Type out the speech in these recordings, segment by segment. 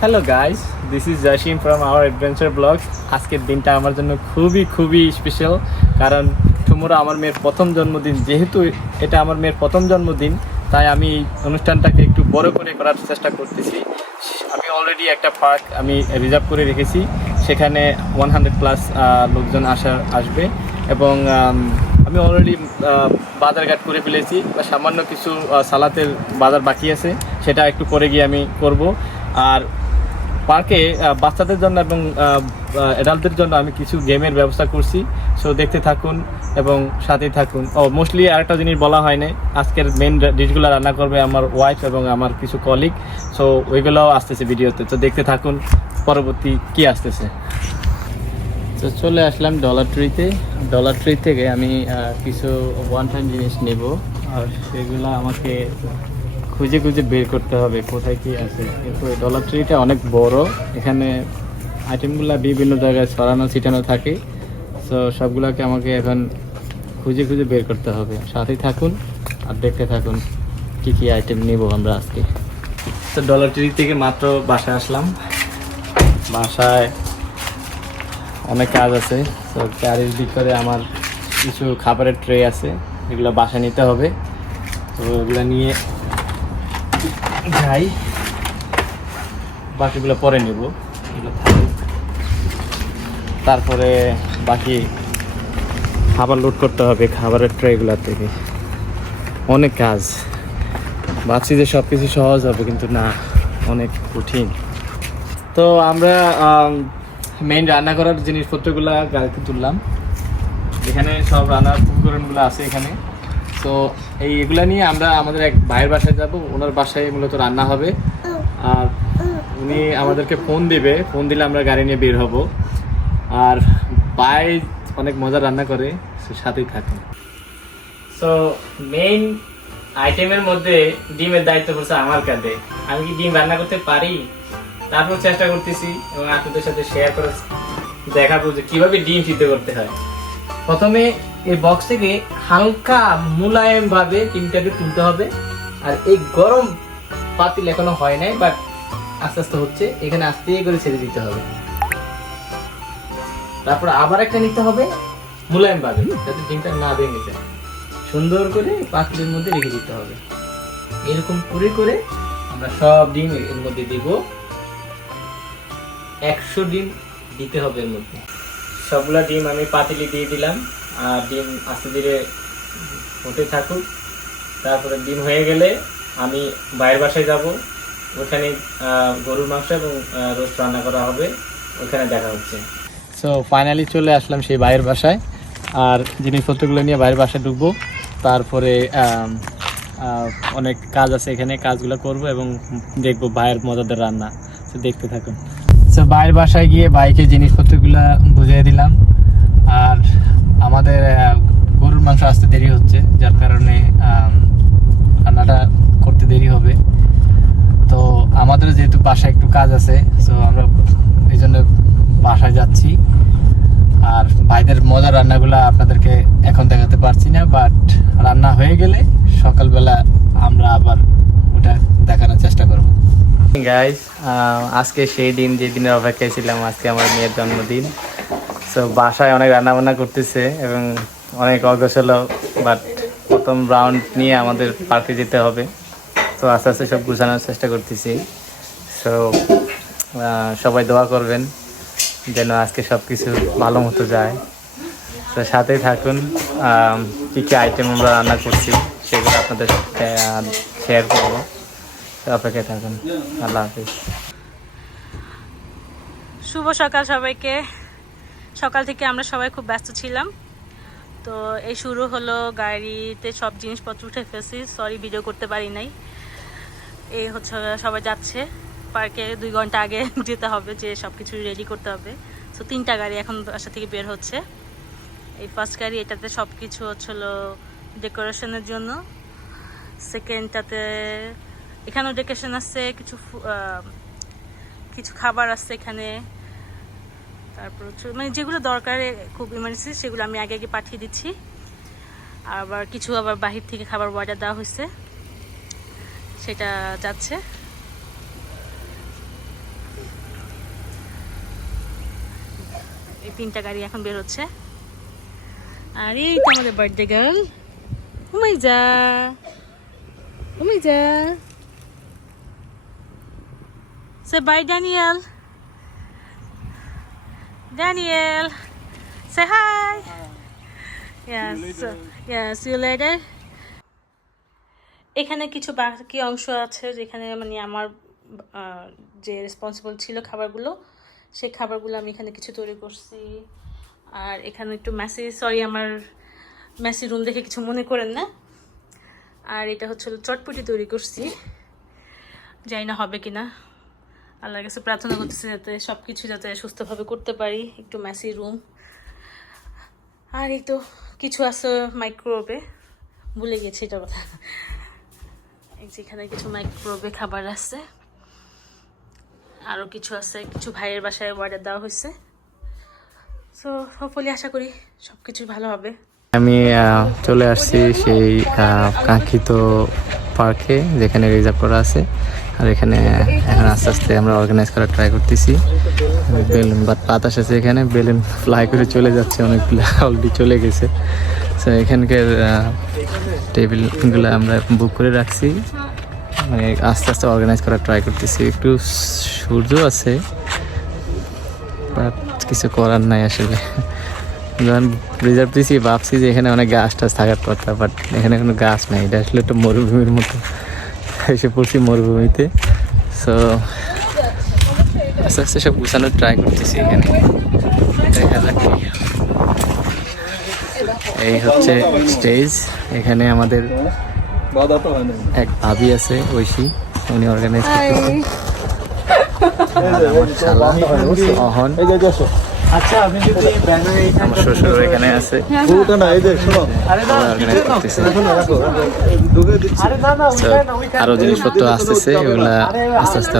Hello guys this is Jasim from our adventure blog আজকের দিনটা আমার জন্য খুবই খুবই স্পেশাল কারণ টুমোরো আমার মেয়ের প্রথম জন্মদিন। যেহেতু এটা আমার মেয়ের প্রথম জন্মদিন, তাই আমি অনুষ্ঠানটাকে একটু বড় করে করার চেষ্টা করতেছি। আমি অলরেডি একটা পার্ক আমি রিজার্ভ করে রেখেছি। সেখানে ওয়ান হান্ড্রেড প্লাস লোকজন আসার, আসবে। এবং, আমি অলরেডি বাজারঘাট করে ফেলেছি। বা সামান্য কিছু সালাতের বাজার বাকি আছে, সেটা একটু পরে গিয়ে আমি করব। আর পার্কে বাচ্চাদের জন্য এবং অ্যাডাল্টদের জন্য আমি কিছু গেমের ব্যবস্থা করছি। সো দেখতে থাকুন এবং সাথেই থাকুন। ও মোস্টলি আরেকটা জিনিস বলা হয়নি আজকের মেন ডিশগুলো রান্না করবে আমার ওয়াইফ এবং আমার কিছু কলিগ সো ওইগুলোও আসতেছে ভিডিওতে তো দেখতে থাকুন, পরবর্তী কি আসতেছে। তো চলে আসলাম ডলার ট্রিতে ডলার ট্রি থেকে আমি কিছু ওয়ান টাইম জিনিস নেব। আর সেগুলো আমাকে খুঁজে খুঁজে বের করতে হবে, কোথায় কি আছে। কিন্তু ডলার ট্রিটা অনেক বড়। এখানে আইটেমগুলো বিভিন্ন জায়গায় ছড়ানো, ছিটানো থাকে। তো সবগুলোকে আমাকে এখন খুঁজে খুঁজে বের করতে হবে। সাথেই থাকুন আর দেখতে থাকুন কি কি আইটেম নেব আমরা আজকে। তো ডলার ট্রি থেকে মাত্র বাসায় আসলাম। বাসায় অনেক কাজ আছে। তো গাড়ির ভিতরে আমার কিছু খাবারের ট্রে আছে, এগুলো বাসা নিতে হবে। তো এগুলো নিয়ে যাই। বাকিগুলো পরে নেব। এগুলো। তারপরে বাকি খাবার লোড করতে হবে খাবারের ট্রেগুলো থেকে। অনেক কাজ। ভাবছি যে সব কিছু সহজ হবে, কিন্তু না, অনেক কঠিন। তো আমরা মেইন রান্না করার জিনিসপত্রগুলো গাড়িতে তুললাম। এখানে সব রান্নার উপকরণগুলো আছে এখানে। তো এই এগুলা নিয়ে আমরা আমাদের এক ভাইয়ের বাসায় যাব। ওনার বাসায় মূলত রান্না হবে। আর উনি আমাদেরকে ফোন দিবে। ফোন দিলে আমরা গাড়ি নিয়ে বের হব। আর ভাই অনেক মজা রান্না করে, সে সাথেই থাকে। সো মেইন আইটেমের মধ্যে ডিমের দায়িত্ব পড়ছে আমার কাঁধে। আমি কি ডিম রান্না করতে পারি? তারপর চেষ্টা করতেছি এবং আপনাদের সাথে শেয়ার করে দেখাবো যে কীভাবে ডিম সিদ্ধ করতে হয়। প্রথমে এই বক্স থেকে হালকা মুলায়েম ভাবে ডিমটাকে তুলতে হবে। আর এই গরম পাতিল এখনও হয় নাই বাট আস্তে আস্তে হচ্ছে। এখানে আস্তে করে ছেড়ে দিতে হবে। তারপর আবার একটা নিতে হবে মুলায়েম ভাবে যাতে ডিমটা না ভেঙে যায়। সুন্দর করে পাতিলের মধ্যে রেখে দিতে হবে। এরকম করে করে আমরা সব ডিম এর মধ্যে দিব। একশো ডিম দিতে হবে এর মধ্যে। সবগুলা ডিম আমি পাতিলি দিয়ে দিলাম, আর ডিম আস্তে ধীরে হতে থাকুক। তারপরে ডিম হয়ে গেলে আমি বাইরের বাসায় যাব। ওখানে গরুর মাংস এবং রোস্ট রান্না করা হবে। ওখানে দেখা হচ্ছে। সো ফাইনালি চলে আসলাম সেই বাইরের বাসায়। আর জিনিসপত্রগুলো নিয়ে বাইরের বাসায় ঢুকবো। তারপরে অনেক কাজ আছে এখানে। কাজগুলো করব এবং দেখব ভাইয়ের মজাদার রান্না। দেখতে থাকুন। তো বাইরের বাসায় গিয়ে বাইকে জিনিসপত্রগুলো বুঝিয়ে দিলাম। আর আমাদের গরুর মাংস আসতে দেরি হচ্ছে, যার কারণে রান্নাটা করতে দেরি হবে। তো আমাদের যেহেতু বাসায় একটু কাজ আছে তো আমরা এই জন্য বাসায় যাচ্ছি। আর ভাইদের মজার রান্নাগুলো আপনাদেরকে এখন দেখাতে পারছি না বাট রান্না হয়ে গেলে সকালবেলা আমরা আবার ওটা দেখানোর চেষ্টা করব। গাইস আজকে সেই দিন যে দিনের অপেক্ষায় ছিলাম, আজকে আমার মেয়ের জন্মদিন। সো বাসায় অনেক রান্নাবান্না করতেছে এবং অনেক অগোছল বাট প্রথম রাউন্ড নিয়ে আমাদের পার্কে যেতে হবে। তো আস্তে আস্তে সব গুছানোর চেষ্টা করতেছি। সো সবাই দোয়া করবেন যেন আজকে সব কিছু ভালো মতো যায়। তো সাথেই থাকুন। কী কী আইটেম আমরা রান্না করছি, সেগুলো আপনাদের শেয়ার করব। শুভ সকাল সবাইকে। সকাল থেকে আমরা সবাই খুব ব্যস্ত ছিলাম। তো এই শুরু হলো গাড়িতে সব জিনিসপত্র উঠে ফেলছি। সরি ভিডিও করতে পারি নাই। এই হচ্ছে সবাই যাচ্ছে। পার্কে দুই ঘণ্টা আগে যেতে হবে, যে সব কিছু রেডি করতে হবে। তো তিনটা গাড়ি এখন বাসা থেকে বের হচ্ছে। এই ফার্স্ট গাড়ি, এটাতে সব কিছু হচ্ছিল ডেকোরেশনের জন্য। সেকেন্ডটাতে এখানেও ডেকোরেশন আছে, কিছু কিছু খাবার আছে এখানে। তারপর মানে যেগুলো দরকারে খুব ইমার্জেন্সি সেগুলো আমি আগে আগে পাঠিয়ে দিচ্ছি। আবার কিছু আবার বাহির থেকে খাবার অর্ডার দেওয়া হয়েছে। সেটা যাচ্ছে। এই তিনটা গাড়ি এখন বের হচ্ছে। আর এই তো আমাদের বার্থডে গার্ল উমাই যা যা সে bye Daniel. Daniel say hi Yes, yeah, see you later. এখানে কিছু বাকি অংশ আছে যেখানে মানে আমার যে রেসপন্সিবল ছিল খাবারগুলো সেই খাবারগুলো আমি এখানে কিছু তৈরি করছি। আর এখানে একটু মেসি সরি আমার মেসি রুম দেখে কিছু মনে করেন না। আর এটা হচ্ছে চটপটি তৈরি করছি। জানি না হবে কিনা। আল্লাহর কাছে প্রার্থনা করতেছি যাতে সব কিছু যাতে সুস্থভাবে করতে পারি। একটু মেসি রুম আর এই তো কিছু আছে মাইক্রোওয়েভে ভুলে গেছি এটা কথা। এই যে কিছু মাইক্রোওয়েভে খাবার আছে। আরও কিছু আছে, কিছু ভাইয়ের বাসায় অর্ডার দেওয়া হয়েছে। সো হোপফুলি আশা করি সব কিছুই ভালো হবে। আমি চলে আসছি সেই কাঙ্ক্ষিত পার্কে যেখানে রিজার্ভ করা আছে। আর এখানে এখন আস্তে আস্তে আমরা অর্গানাইজ করার ট্রাই করতেছি। বেলুন বা বাতাস আছে এখানে, বেলুন ফ্লাই করে চলে যাচ্ছে, অনেকগুলো অলরেডি চলে গেছে। তো এখানকার টেবিলগুলো আমরা বুক করে রাখছি। মানে আস্তে আস্তে অর্গানাইজ করার ট্রাই করতেছি। একটু সূর্য আছে বাট কিছু করার নাই আসলে। যখন রিজার্ভ দিয়েছি ভাবছি যে এখানে অনেক গাছ টাছ থাকার কথা বাট এখানে কোনো গাছ নেই। এটা আসলে একটু মরুভূমির মতো। এসে পড়ছি মরুভূমিতে। সো আস্তে আস্তে সব গুছানোর ট্রাই করতেছি এখানে। দেখা যাক এই হচ্ছে স্টেজ এখানে আমাদের এক ভাবি আছে ঐশী। উনি অর্গানাইজ করতেছে। অহন। আচ্ছা আমার শ্বশুর এখানে আছে। আরও জিনিসপত্র আসতেছে এগুলা আস্তে আস্তে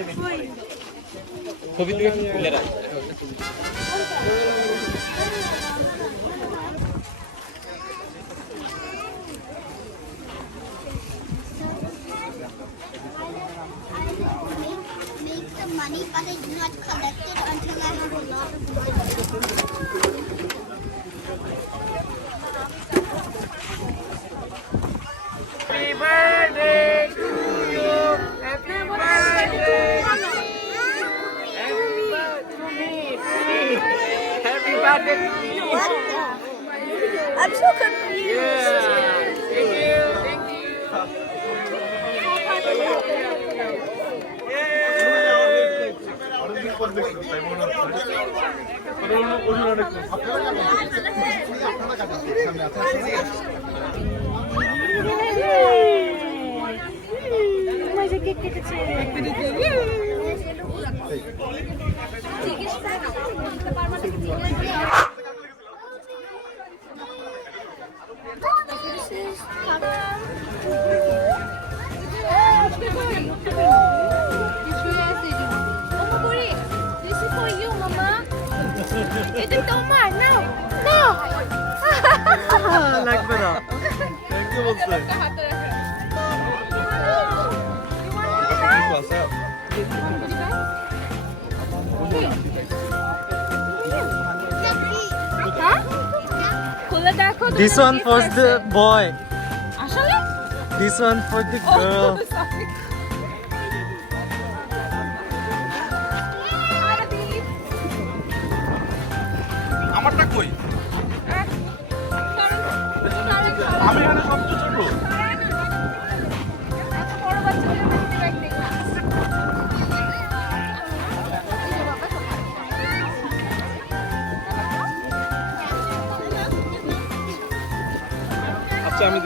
organize করতেছি। make the money, but I not collect until I have a lot of money. I'm This is for you, Mama. তোমার নাও নাও লাগবে না। থ্যাংক ইউ বলছে? This one for the boy. Actually? This one for the girl.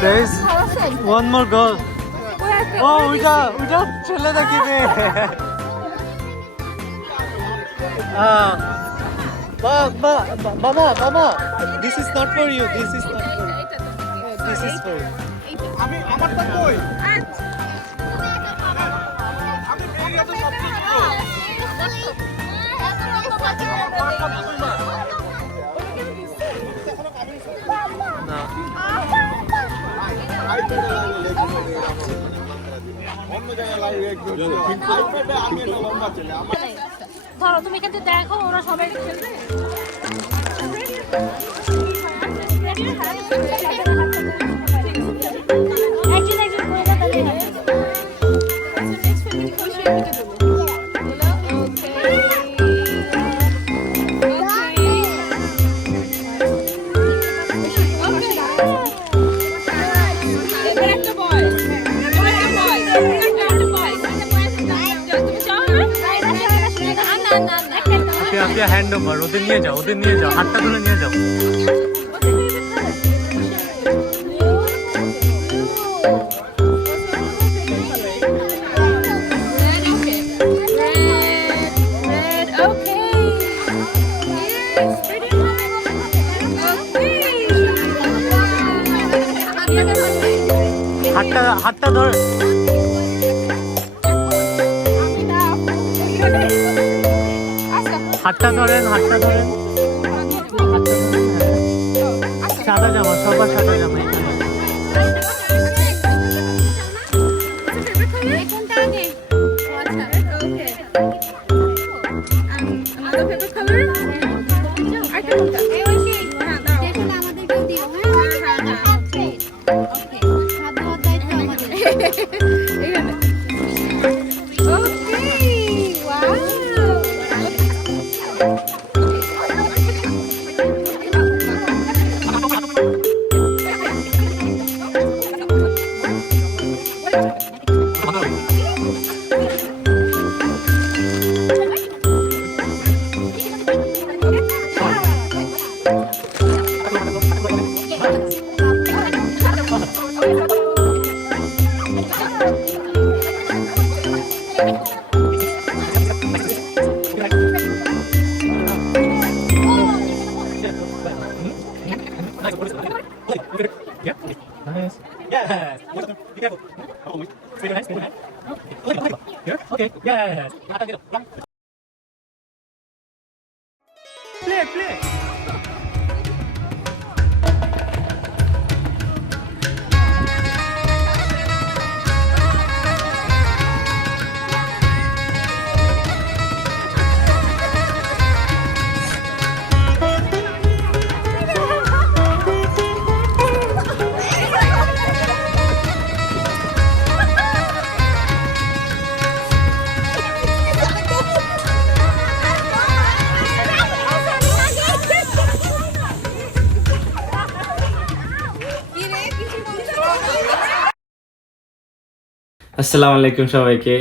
There is one more girl. Oh, ওইটা ওইটা ছেলে নাকি মেয়ে Ah, বা বা মামা মামা this is not for you this is not for this is for আমি আমারটা কই আমি পেয়ে গেছি সব কিছু ধরো তুমি কিন্তু দেখো ওরা সবাই খেলবে। আপনি হ্যান্ড ওভার ওদের নিয়ে যাও ওদের নিয়ে যাও হাতটা ধরে নিয়ে যাও হাতটা হাতটা হাতটা ধরেন হাতটা ধরেন। সাদা জামা সবার সাদা জামা mundo. Be careful. Oh, wait. Spin your hands, spin your hands. Okay, okay. Here? Okay. Yes. Play, play. আসসালামু আলাইকুম সবাইকে।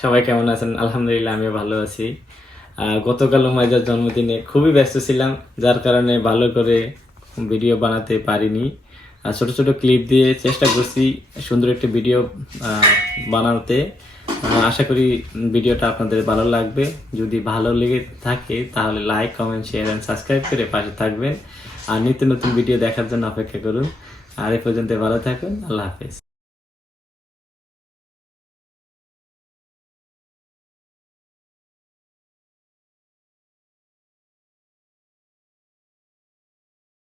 সবাই কেমন আছেন? আলহামদুলিল্লাহ আমি ভালো আছি। গতকাল উমাইজার জন্মদিনে খুবই ব্যস্ত ছিলাম, যার কারণে ভালো করে ভিডিও বানাতে পারিনি। ছোট ছোট ক্লিপ দিয়ে চেষ্টা করছি সুন্দর একটি ভিডিও বানাতে। আশা করি ভিডিওটা আপনাদের ভালো লাগবে। যদি ভালো লেগে থাকে তাহলে like, comment, share and subscribe করে পাশে থাকবেন। আর নিত্য নতুন ভিডিও দেখার জন্য অপেক্ষা করুন। আর এ পর্যন্ত ভালো থাকুন, আল্লাহ হাফেজ।